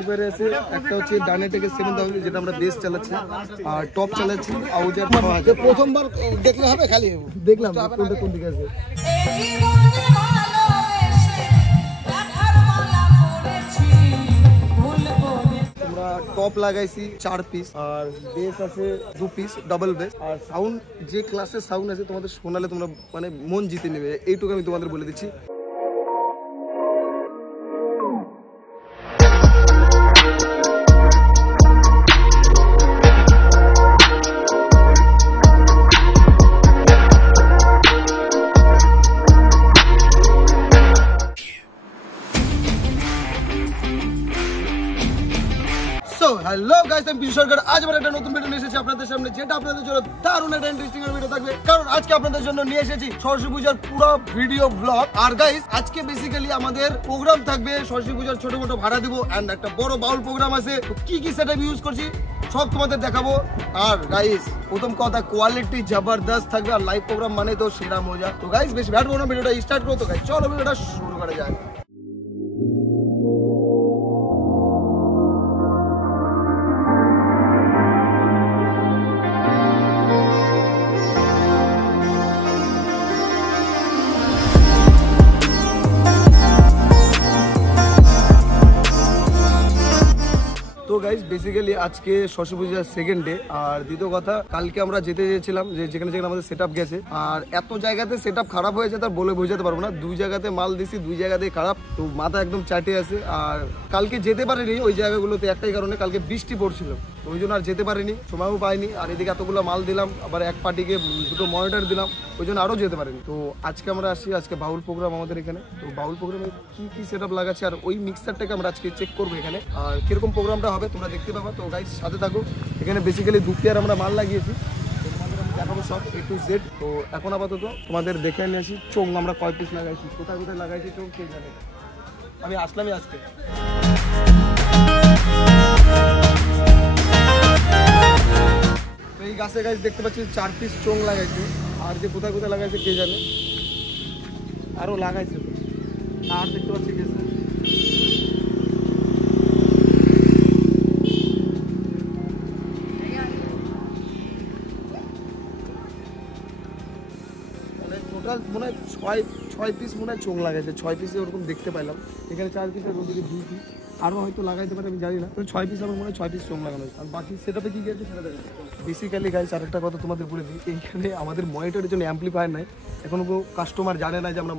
Amplifier আছে একটা হচ্ছে ডানেটেকে 7000 যেটা আমরা বেস চালাচ্ছি আর টপ চালাচ্ছি আউজার 6000। প্রথমবার দেখলে হবে, খালি দেখলাম কোনটা কোন দিকে আছে। আমরা টপ লাগাইছি 4 পিস আর বেস আছে 2 পিস ডাবল বেস। আর সাউন্ড যে ক্লাসের সাউন্ড আছে তোমাদের শোনালে তোমরা মানে মন জিতে নেবে, এইটুকু আমি তোমাদের বলে দিচ্ছি। হ্যালো গাইস, আমি বিশু সরকার। আজ আমরা একটা নতুন ভিডিও নিয়ে এসেছি আপনাদের সামনে, যেটা আপনাদের জন্য দারুণ একটা ইন্টারেস্টিং ভিডিও থাকবে। কারণ আজকে আপনাদের জন্য নিয়ে এসেছি সরস্বতী পূজার পুরো ভিডিও ব্লগ। আর গাইস আজকে বেসিক্যালি আমাদের প্রোগ্রাম থাকবে, সরস্বতী পূজার ছোট মোটো ভাড়া দিব এন্ড একটা বড় বাউল প্রোগ্রাম আছে। তো কি কি সেটআপ ইউজ করছি সব তোমাদের দেখাবো। আর গাইস প্রথম কথা, কোয়ালিটি জবরদস্ত থাকবে আর লাইভ প্রোগ্রাম মানে তো সেরা মজা। তো গাইস বেশি ব্যাট বলবো না, ভিডিওটা স্টার্ট করো। তো গাইস চলো ভিডিওটা শুরু করা যায়। তো গাইস বেসিক্যালি আজকে সরস্বতী পূজার সেকেন্ড ডে। আর দ্বিতীয় কথা, কালকে আমরা যেতে চেয়েছিলাম যে যেখানে যেখানে আমাদের সেটআপ গেছে, আর এত জায়গাতে সেটআপ খারাপ হয়েছে তার বলে বোঝাতে পারবো না। 2 জায়গাতে মাল দিছি, 2 জায়গাতেই খারাপ। তো মাথা একদম চাটে আছে। আর কালকে যেতে পারিনি ওই জায়গাগুলোতে একটাই কারণে, কালকে বৃষ্টি পড়ছিল, তো ওই জন্য আর যেতে পারিনি, সময়ও পাইনি। আর এদিকে এতগুলো মাল দিলাম, আবার এক পার্টিকে 2টো মনিটর দিলাম, ওই জন্য আরও যেতে পারিনি। তো আজকে আমরা আসি, আজকে বাউল প্রোগ্রাম আমাদের এখানে। তো বাউল প্রোগ্রামে কি কি সেটআপ লাগাচ্ছে আর ওই মিক্সারটাকে আমরা আজকে চেক করবো এখানে, আর কিরকম প্রোগ্রামটা হবে তোমরা দেখতে পাবা। তো গাইস সাথে থাকো। এখানে বেসিক্যালি 2 পেয়ার আমরা মাল লাগিয়েছি, তো তোমাদের আমি দেখাবো সব A to Z। তো এখন আপাতত তোমাদের দেখে নিয়ে আসি চোং আমরা কয় পিস লাগাইছি, কোথায় কোথায় লাগাইছি চোং কে জানে। আমি আসলামই আজকে। তো এই গাছে গাছ দেখতে পাচ্ছি 4 পিস চোং লাগাইছে, আর যে কোথায় কোথায় লাগাইছে কে জানে, আরও লাগাইছে। আর দেখতে পাচ্ছি গেছে মনে হয় 6 পিস মনে হয় চোং লাগাইছে। 6 পিসে ওরকম দেখতে পাইলাম। এখানে 4 পিস আর ওদিকে 2 পিস, আরও হয়তো লাগাইতে পারে, আমি জানি না। তো 6 পিস আমার মনে হয় 6 পিস চোং লাগানো হয়েছে। আর বাকি সেটাতে কি গেছে সেটা দেখা যাচ্ছে। বেসিক্যালি গাইস আরেকটা কথা তোমাদের বলে দিই, এইখানে আমাদের মনিটরের জন্য অ্যাম্পলিফায়ার নাই। এখনও কাস্টমার জানে না যে আমরা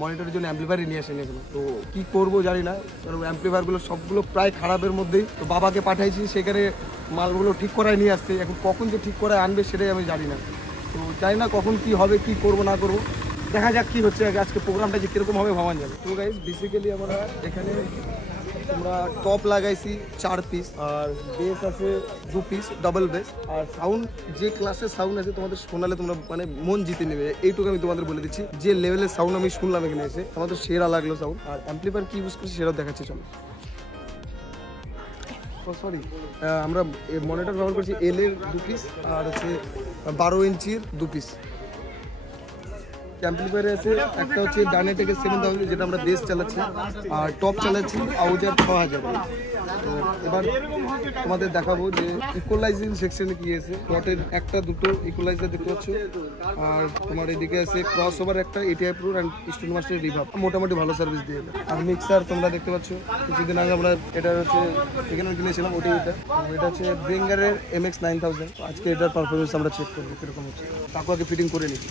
মনিটরের জন্য অ্যাম্পলিফায়ারই নিয়ে আসেনি এখনো। তো কী করবো জানি না, কারণ অ্যাম্পলিফায়ারগুলো সবগুলো প্রায় খারাপের মধ্যেই। তো বাবাকে পাঠাইছি সেখানে মালগুলো ঠিক করায় নিয়ে আসতে। এখন কখন যে ঠিক করায় আনবে সেটাই আমি জানি না। তো জানি না কখন কি হবে, কি করব না করব, দেখা যাক কি হচ্ছে। আজকে প্রোগ্রামটা যে কীরকম হবে ভাবা যাবে। তো গাইস বেসিক্যালি আমরা এখানে আমরা টপ লাগাইছি 4 পিস আর বেস আছে 2 পিস ডাবল বেস। আর সাউন্ড যে ক্লাসের সাউন্ড আছে তোমাদের শোনালে তোমরা মানে মন জিতে নেবে, এইটুকু আমি তোমাদের বলে দিচ্ছি। যে লেভেলের সাউন্ড আমি শুনলাম এখানে এসে, আমাদের সেরা লাগলো সাউন্ড। আর অ্যাম্পলিফায়ার কি ইউজ করছি সেটাও দেখাচ্ছি চলো। সরি, আমরা মনিটর ব্যবহার করছি এল এর 2 পিস আর হচ্ছে 12 ইঞ্চির 2 পিস। অ্যাম্পলিফায়ার আছে একটা হচ্ছে ডানেটেকে 7000 যেটা আমরা বেস চালাচ্ছি আর টপ চালাচ্ছি আউজার 6000। তো এবার তোমাদের দেখাবো যে ইকুয়ালাইজিং সেকশনে কি আছে। ডটের একটা 2টো ইকুয়ালাইজার দেখতে পাচ্ছ, আর তোমার এদিকে আছে ক্রস ওভার একটা ATI pro and stone master reverb, মোটামুটি ভালো সার্ভিস দিয়ে দেয়। আর মিক্সার তোমরা দেখতে পাচ্ছ, কিছুদিন আগে আমরা এটা হচ্ছে এখানে কিনেছিলাম, ওটাই এটা হচ্ছে ব্রিঙ্গারের MX 9000। আজকে এটার পারফরমেন্স আমরা চেক করবো কীরকম হচ্ছে, তাকে আগে ফিটিং করে নিচ্ছি।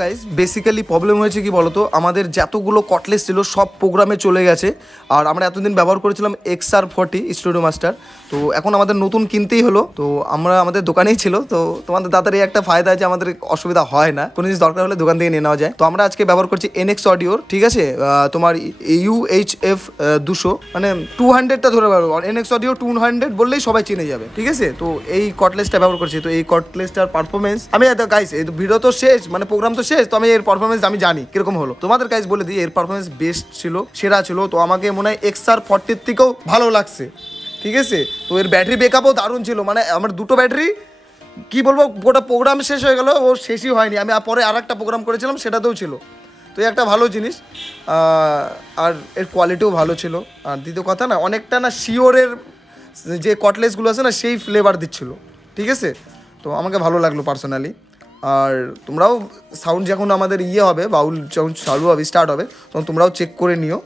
গাইস বেসিক্যালি প্রবলেম হয়েছে কি বলতো, আমাদের যতগুলো কটলেস ছিল সব প্রোগ্রামে চলে গেছে। আর আমরা এতদিন ব্যবহার করেছিলাম XR40 স্টুডিও মাস্টার, তো এখন আমাদের নতুন কিনতেই হলো। তো আমরা আমাদের দোকানেই ছিল, তো তোমাদের দাদার এই একটা ফায়দা আছে, আমাদের অসুবিধা হয় না, কোনো জিনিস দরকার হলে দোকান থেকে নিয়ে নেওয়া যায়। তো আমরা আজকে ব্যবহার করছি NX অডিওর, ঠিক আছে, তোমার UHF 200 মানে 200টা ধরে পারবো, NX অডিও 200 বললেই সবাই চিনে যাবে, ঠিক আছে। তো এই কটলেসটা ব্যবহার করছি। তো এই কটলেসটার পারফরমেন্স আমি গাইস, এই ভিডিও তো শেষ, মানে প্রোগ্রাম তো শেষ, তো আমি এর পারফরমেন্স আমি জানি কিরকম হলো। তোমাদের গাইস বলে দিই, এর পারফরমেন্স বেস্ট ছিল, সেরা ছিল। তো আমাকে মনে হয় XR40 থেকেও ভালো লাগছে, ঠিক আছে। তো এর ব্যাটারি ব্যাকআপও দারুণ ছিল, মানে আমার দুটো ব্যাটারি কি বলবো, গোটা প্রোগ্রাম শেষ হয়ে গেল, ও শেষই হয়নি। আমি পরে আর একটা প্রোগ্রাম করেছিলাম, সেটাতেও ছিল। তো এই একটা ভালো জিনিস, আর এর কোয়ালিটিও ভালো ছিল। আর দ্বিতীয় কথা না, অনেকটা না শিওরের যে কটলেসগুলো আছে না, সেই ফ্লেভার দিচ্ছিলো, ঠিক আছে। তো আমাকে ভালো লাগলো পার্সোনালি। আর তোমরাও সাউন্ড যখন আমাদের হবে, বাউল যখন চালু হবে, স্টার্ট হবে, তখন তোমরাও চেক করে নিও,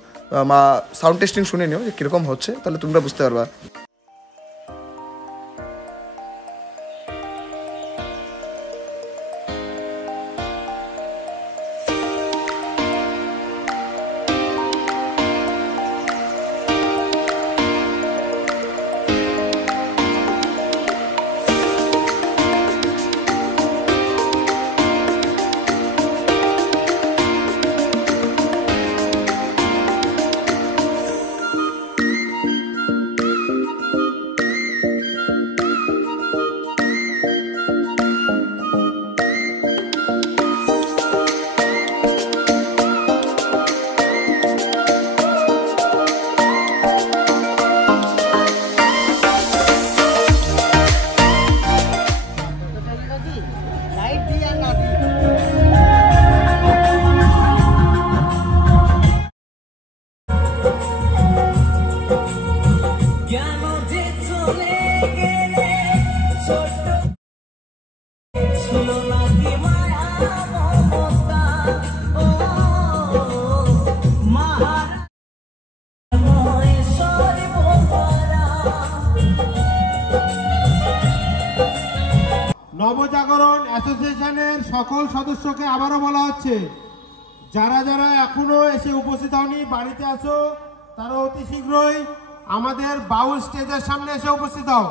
সাউন্ড টেস্টিং শুনে নিও যে কীরকম হচ্ছে, তাহলে তোমরা বুঝতে পারবা। নবজাগরণ অ্যাসোসিয়েশনের সকল সদস্যকে আবারও বলা হচ্ছে, যারা যারা এখনো এসে উপস্থিত হয়নি, বাড়িতে আসো, তারা অতি শীঘ্রই আমাদের বাউল স্টেজের সামনে এসে উপস্থিত হও।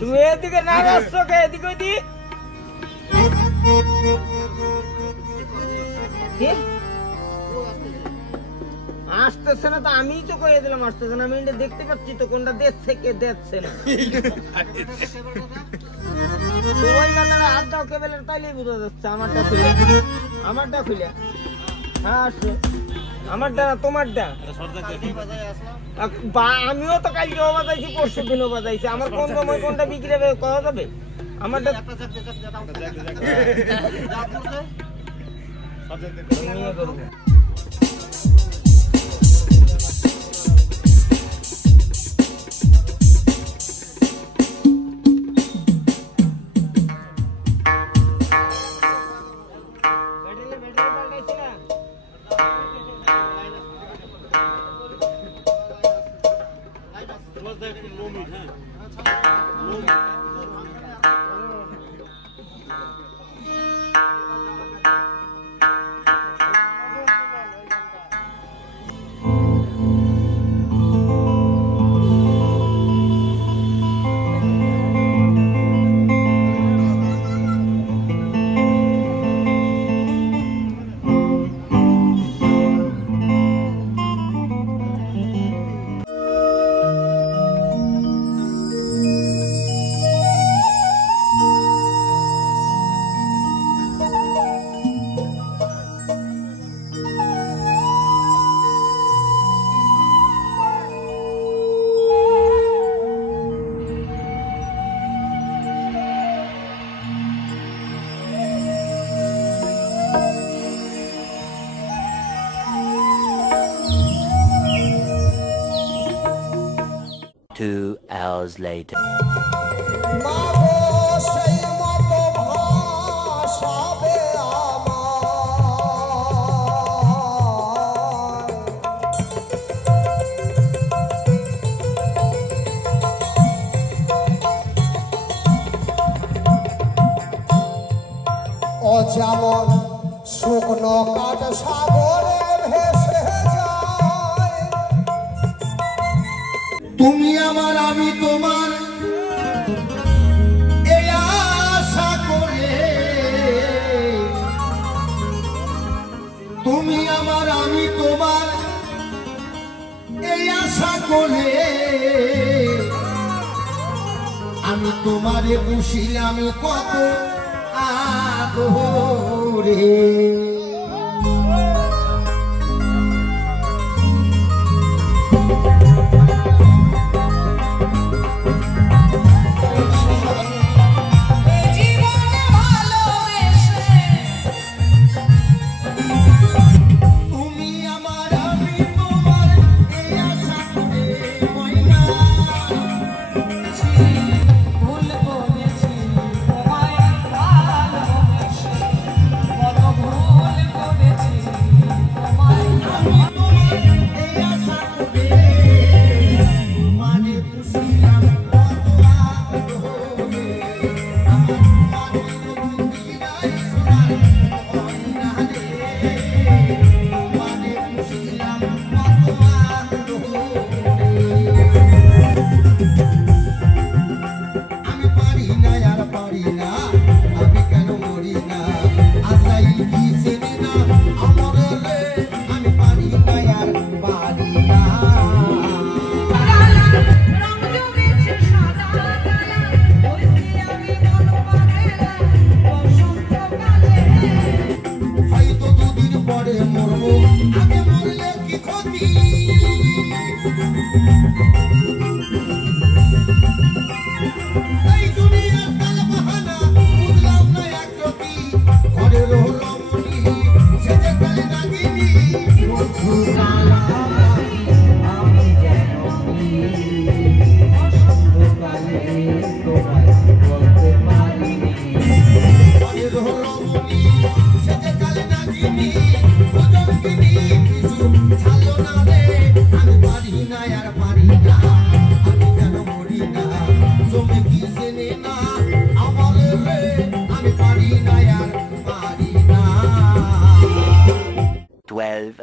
তুমি এদিকে না আসছো কে? এদিকে ওইদিকে আসতেছে না তো, আমি তো কয়ে দিলাম আসতেছে না। আমি এটা দেখতে পাচ্ছি তো কোনটা দেখছে কে দেখছে না। ওই দাদারা হাত দাও কেবলের, তাইলেই বোঝা যাচ্ছে। আমারটা খুলে হ্যাঁ আসো, আমারটা না তোমারটা। আমিও তো কালকেও বাজাইছি, পরশু দিনও বাজাইছি। আমার কোন সময় কোনটা বিক্রি হবে কথা যাবে? আমারটা করবো। 2 hours later. যেমন শুকনো কাঠ সাগরে ভেসে যায়, তুমি আমার আমি তোমার এই আশা করে, তুমি আমার আমি তোমার এই আশা করে, আমি তোমারে বুঝিলাম কত আদরে।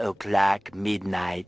O'clock midnight.